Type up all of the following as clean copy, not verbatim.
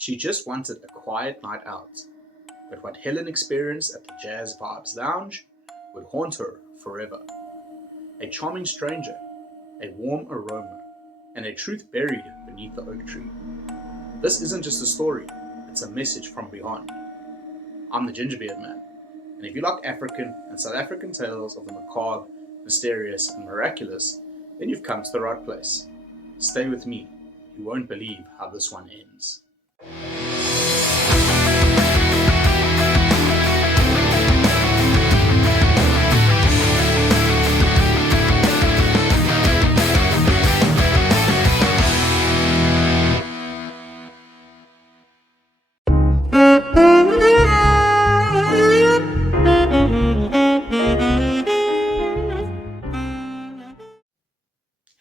She just wanted a quiet night out, but what Helen experienced at the Jazz Vibes Lounge would haunt her forever. A charming stranger, a warm aroma, and a truth buried beneath the oak tree. This isn't just a story, it's a message from beyond. I'm the Gingerbeard Man, and if you like African and South African tales of the macabre, mysterious, and miraculous, then you've come to the right place. Stay with me, you won't believe how this one ends.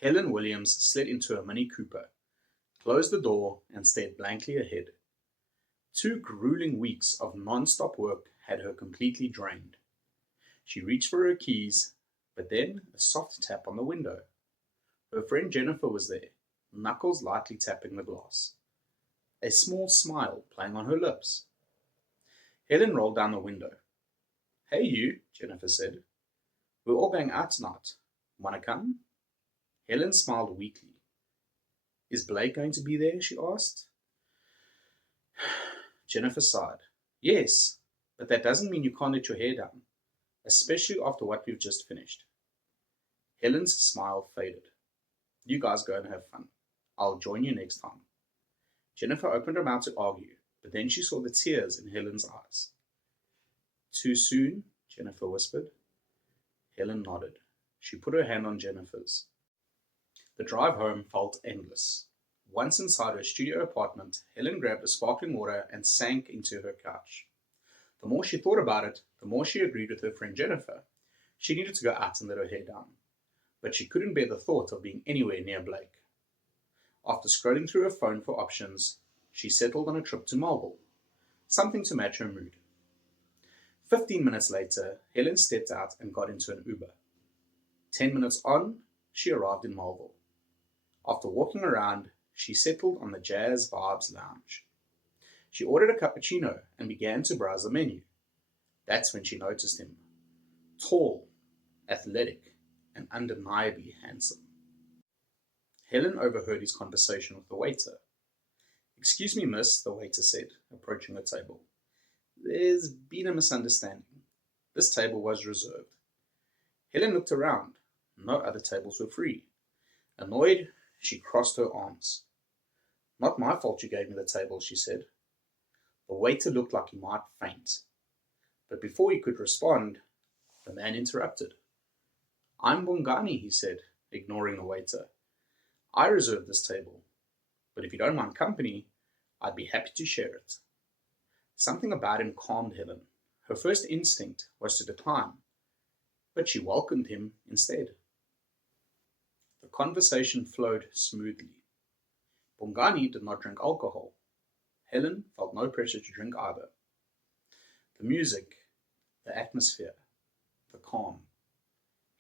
Helen Williams slid into a Mini Cooper, closed the door, and stared blankly ahead. 2 grueling weeks of non-stop work had her completely drained. She reached for her keys, but then a soft tap on the window. Her friend Jennifer was there, knuckles lightly tapping the glass, a small smile playing on her lips. Helen rolled down the window. "Hey you," Jennifer said. "We're all going out tonight. Wanna come?" Helen smiled weakly. "Is Blake going to be there?" she asked. Jennifer sighed. "Yes, but that doesn't mean you can't let your hair down, especially after what we've just finished." Helen's smile faded. "You guys go and have fun. I'll join you next time." Jennifer opened her mouth to argue, but then she saw the tears in Helen's eyes. "Too soon?" Jennifer whispered. Helen nodded. She put her hand on Jennifer's. The drive home felt endless. Once inside her studio apartment, Helen grabbed a sparkling water and sank into her couch. The more she thought about it, the more she agreed with her friend Jennifer. She needed to go out and let her hair down. But she couldn't bear the thought of being anywhere near Blake. After scrolling through her phone for options, she settled on a trip to Melville, something to match her mood. 15 minutes later, Helen stepped out and got into an Uber. 10 minutes on, she arrived in Melville. After walking around, she settled on the Jazz Vibes Lounge. She ordered a cappuccino and began to browse the menu. That's when she noticed him. Tall, athletic, and undeniably handsome. Helen overheard his conversation with the waiter. "Excuse me, miss," the waiter said, approaching the table. "There's been a misunderstanding. This table was reserved." Helen looked around. No other tables were free. Annoyed, she crossed her arms. "Not my fault you gave me the table," she said. The waiter looked like he might faint. But before he could respond, the man interrupted. "I'm Bongani," he said, ignoring the waiter. "I reserved this table, but if you don't mind company, I'd be happy to share it." Something about him calmed Helen. Her first instinct was to decline, but she welcomed him instead. The conversation flowed smoothly. Bongani did not drink alcohol. Helen felt no pressure to drink either. The music, the atmosphere, the calm.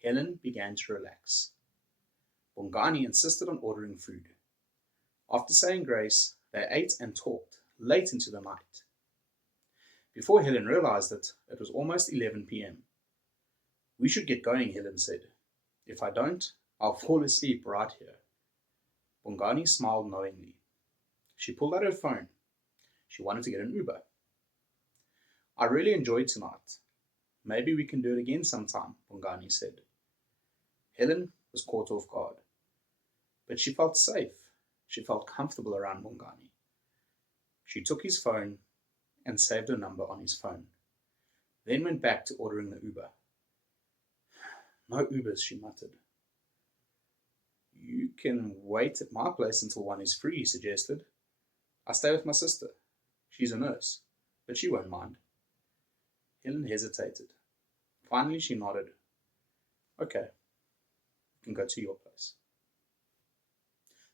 Helen began to relax. Bongani insisted on ordering food. After saying grace, they ate and talked late into the night. Before Helen realized it, it was almost 11 p.m. "We should get going," Helen said. "If I don't, I'll fall asleep right here." Bongani smiled knowingly. She pulled out her phone. She wanted to get an Uber. "I really enjoyed tonight. Maybe we can do it again sometime," Bongani said. Helen was caught off guard. But she felt safe. She felt comfortable around Bongani. She took his phone and saved her number on his phone, then went back to ordering the Uber. "No Ubers," she muttered. "You can wait at my place until one is free," he suggested. "I stay with my sister. She's a nurse, but she won't mind." Helen hesitated. Finally, she nodded. "Okay, you can go to your place."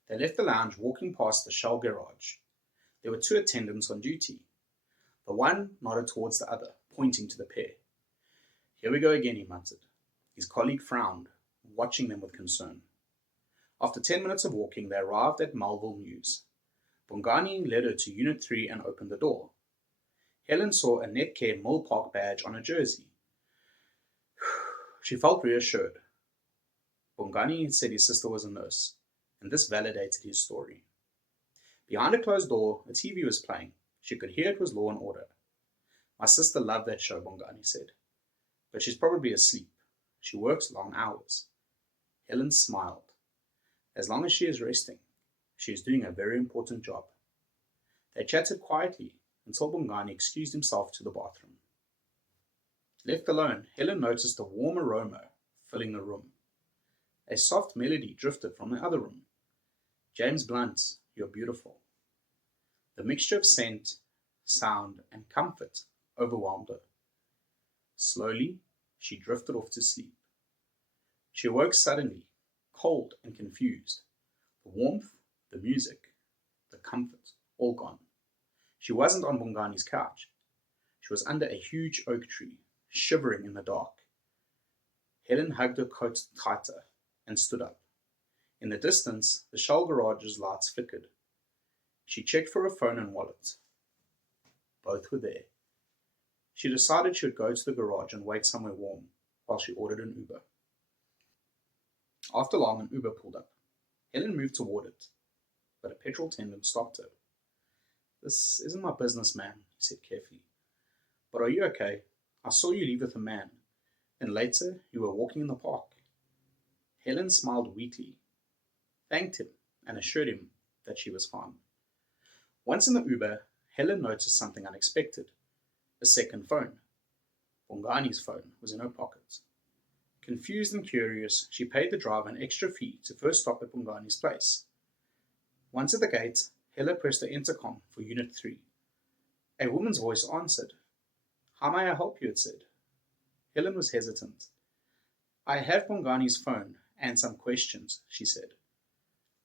They left the lounge, walking past the Shell garage. There were 2 attendants on duty. The one nodded towards the other, pointing to the pair. "Here we go again," he muttered. His colleague frowned, watching them with concern. After 10 minutes of walking, they arrived at Melville News. Bongani led her to Unit 3 and opened the door. Helen saw a Netcare Mill Park badge on her jersey. She felt reassured. Bongani said his sister was a nurse, and this validated his story. Behind a closed door, a TV was playing. She could hear it was Law and Order. My sister loved that show, Bongani said. But she's probably asleep. She works long hours. Helen smiled. As long as she is resting, she is doing a very important job. They chatted quietly until Bongani excused himself to the bathroom. Left alone, Helen noticed a warm aroma filling the room. A soft melody drifted from the other room. James Blunt's You're Beautiful. The mixture of scent, sound, and comfort overwhelmed her. Slowly, she drifted off to sleep. She awoke suddenly, cold and confused. The warmth, the music, the comfort, all gone. She wasn't on Bongani's couch. She was under a huge oak tree, shivering in the dark. Helen hugged her coat tighter and stood up. In the distance, the Shell garage's lights flickered. She checked for her phone and wallet. Both were there. She decided she would go to the garage and wait somewhere warm while she ordered an Uber. After long, an Uber pulled up. Helen moved toward it, but a petrol attendant stopped her. "This isn't my business, man," he said carefully. "But are you okay? I saw you leave with a man, and later you were walking in the park." Helen smiled weakly, thanked him, and assured him that she was fine. Once in the Uber, Helen noticed something unexpected. A second phone. Bongani's phone was in her pocket. Confused and curious, she paid the driver an extra fee to first stop at Bongani's place. Once at the gate, Helen pressed the intercom for Unit 3. A woman's voice answered. "How may I help you?" it said. Helen was hesitant. "I have Bongani's phone and some questions," she said.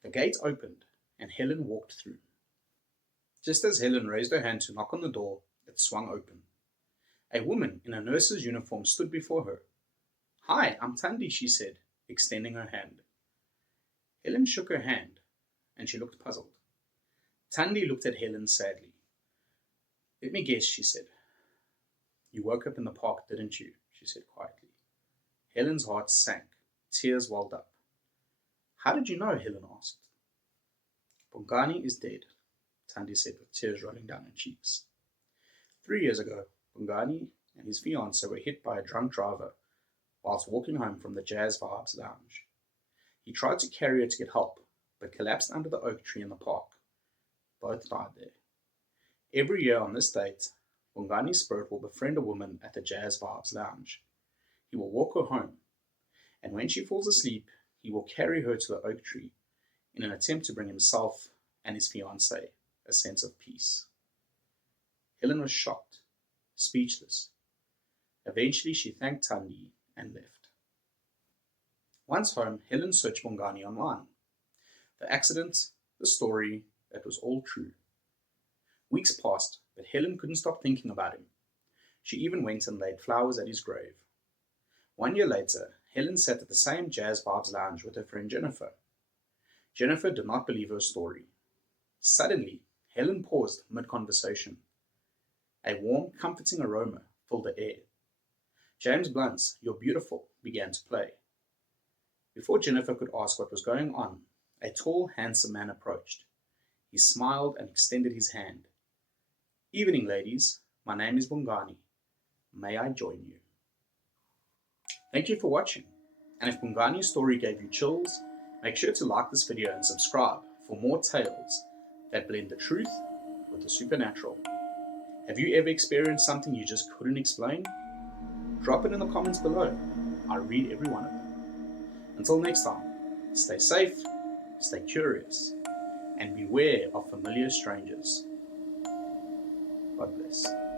The gate opened, and Helen walked through. Just as Helen raised her hand to knock on the door, it swung open. A woman in a nurse's uniform stood before her. "Hi, I'm Tandy," she said, extending her hand. Helen shook her hand, and she looked puzzled. Tandy looked at Helen sadly. "Let me guess," she said. "You woke up in the park, didn't you?" she said quietly. Helen's heart sank. Tears welled up. "How did you know?" Helen asked. "Bongani is dead," Tandy said with tears rolling down her cheeks. 3 years ago, Bongani and his fiancée were hit by a drunk driver whilst walking home from the Jazz Vibes lounge. He tried to carry her to get help, but collapsed under the oak tree in the park. Both died there. Every year on this date, Bongani's spirit will befriend a woman at the Jazz Vibes lounge. He will walk her home, and when she falls asleep, he will carry her to the oak tree in an attempt to bring himself and his fiancée a sense of peace. Helen was shocked, speechless. Eventually, she thanked Tandy and left. Once home, Helen searched Bongani online. The accident, the story, it was all true. Weeks passed, but Helen couldn't stop thinking about him. She even went and laid flowers at his grave. 1 year later, Helen sat at the same Jazz Vibes lounge with her friend Jennifer. Jennifer did not believe her story. Suddenly, Helen paused mid-conversation. A warm, comforting aroma filled the air. James Blunt's You're Beautiful began to play. Before Jennifer could ask what was going on, a tall, handsome man approached. He smiled and extended his hand. "Evening, ladies. My name is Bongani. May I join you?" Thank you for watching. And if Bongani's story gave you chills, make sure to like this video and subscribe for more tales that blend the truth with the supernatural. Have you ever experienced something you just couldn't explain? Drop it in the comments below. I read every one of them. Until next time, stay safe, stay curious, and beware of familiar strangers. God bless.